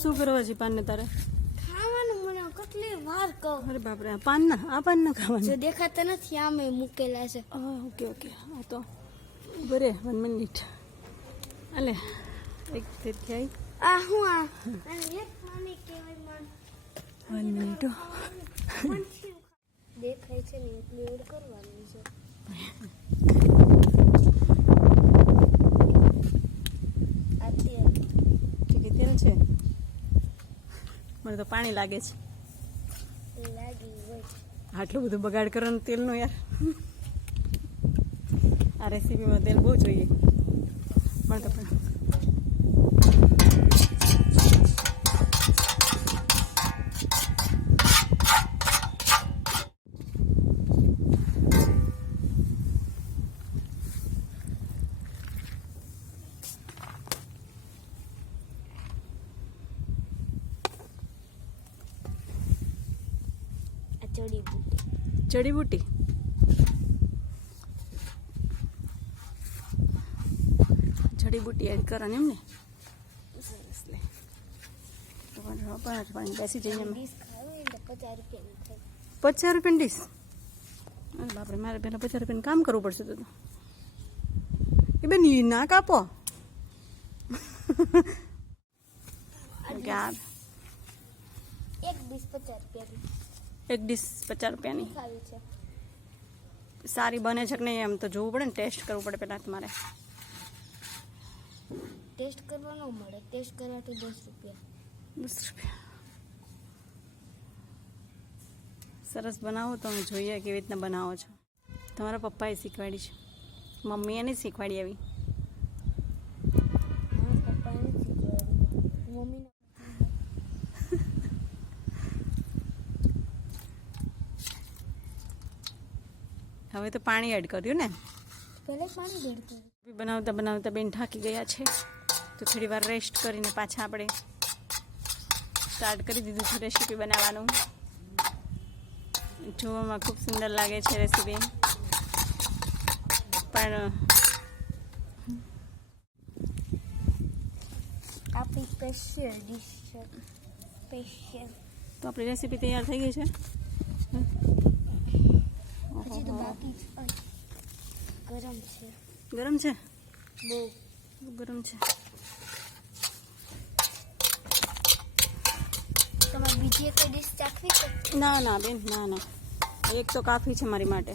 શું કરવા છે પાનને તારે? ખાવાનું મને કેટલી વાર કહું. અરે બાપરે, આ પાન ના ખાવાનું. જો દેખાતા નથી આમે મૂકેલા છે. ઓકે ઓકે, આ તો બરે 1 મિનિટ. અલે એક તેથી આવી. આ હું આ એક માને કહેવાય માન 1 મિનિટ. દેખાય છે ને એટલે એડ કરવાનું છે. આ તેલ તેલ છે. મને તો પાણી લાગે છે. લાગી હોય. આટલું બધું બગાડ કરવાનું તેલનું યાર. આ રેસીપીમાં તેલ બહુ જોઈએ. મને તો પણ જડીબુટી જડીબુટી એડ કરવાની એમ ને. સરસ લે. તો પાણી બેસી જઈએ અમે. 50 રૂપિયાની થાય. 50 રૂપિયાની ડીશ? અરે બાપરે, મારે પહેલાં 50 રૂપિયાનું કામ કરવું પડશે તો. એ બેન ના કાપો. એક ડીશ 50 રૂપિયાની. એક ડીશ 50 રૂપિયાની. ખાવી છે. સારી બને છે કે નહીં એમ તો જોવું પડે ને, ટેસ્ટ કરવું પડે પહેલાં તમારે. ટેસ્ટ કરવા ન મળે, ટેસ્ટ કરવા તો 10 રૂપિયા. 10 રૂપિયા. સરસ બનાવો તો અમે જોઈએ કેવી રીતના બનાવો છો. તમારા પપ્પાએ શીખવાડી છે, મમ્મીએ નહીં શીખવાડી આવી. પપ્પાને શીખવાડી, મમ્મીને. હવે તો પાણી એડ કર્યું ને. પહેલા પાણી એડ કર્યું. બનાવતા બનાવતા બેન થાકી ગયા છે, તો થોડી વાર રેસ્ટ કરીને પાછા આપણે સ્ટાર્ટ કરી દીધું છે રેસીપી બનાવવાનું. જોવામાં ખૂબ સુંદર લાગે છે રેસીપી, પણ આપણી સ્પેશિયલ ડીશ છે. સ્પેશિયલ તો આપણી રેસીપી તૈયાર થઈ ગઈ છે. હજી તો બાકી છે. ગરમ છે. ગરમ છે? બહુ ગરમ છે. તમારે બીજી એક ડીશ ચાખવી છે? ના ના બેન, ના ના, એક તો કાફી છે મારી માટે.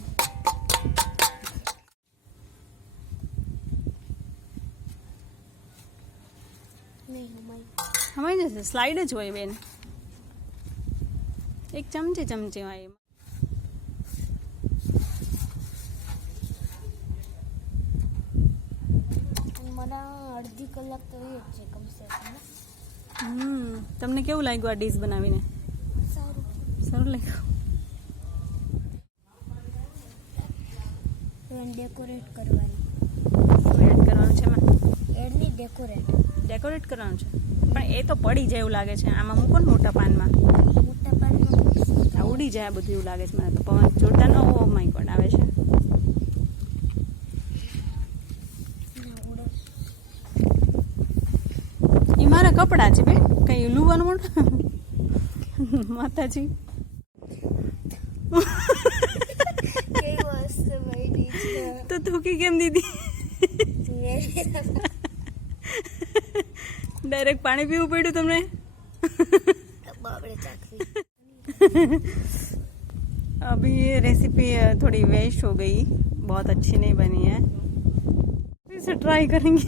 નહીં હમાય. હમાઈ જશે, સ્લાઇડ જ હોય બેન. એક ચમચી હોય. મને અડધી કલાક તો એ જ છે કમસે કમ. તમને કેવું લાગ્યું આ ડીશ બનાવીને? સારું. સારું લાગ્યું. એન્ડ ડેકોરેટ કરવાની. એડ કરવાનું છે એમાં? એડની ડેકોરેટ કરવાનું છે, પણ એ તો પડી જાય એવું લાગે છે. આમાં મૂકો ને મોટા પાનમાં. મોટા પાનમાં આ ઉડી જાય આ બધું એવું લાગે છે મને તો. પવન જોરદાર નો ઓ માય ગોડ આવે છે. એ મારા કપડાં છે બે, કઈ લુવાનું મોટા માતાજી. કેવી વસ્તુ મળી છે. તો થૂકી કેમ દીધી? ડાયરેક્ટ પાણી પીવું પડ્યું તમને? બાબડે ચાખવી. अभी ये रेसिपी थोड़ी वेस्ट हो गई, बहुत अच्छी नहीं बनी है, फिर से ट्राई करेंगे.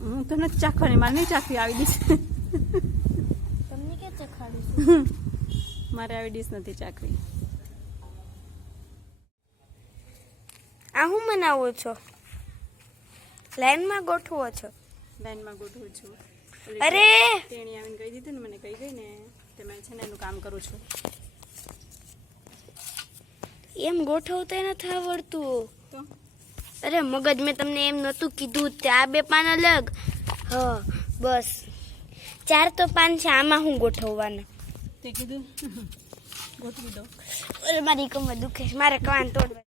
હું તો નથી ચાખવાની, મારે નહીં ચાખવી આવી ડીશ. તમને કે ચખાડીશું? મારે આવી ડીશ નથી ચાખવી. આ હું બનાવો છો? લાઈનમાં ગોઠવો છો? લાઈનમાં ગોઠવું છું. અરે તેણી આવીને કહી દીધું ને, મને કહી ગઈ ને, તે મેં છે ને એનું કામ કરું છું. એમ ગોઠવતા નથી આવડતું. તો અરે મગજ, મેં તમને એમ નહોતું કીધું તે આ બે પાન અલગ. હા બસ 4 તો પાન છે, આમાં હું ગોઠવવાના? તે કીધું ગોઠવી દો. મારી કમર દુખે છે, મારે કાન તોડવા.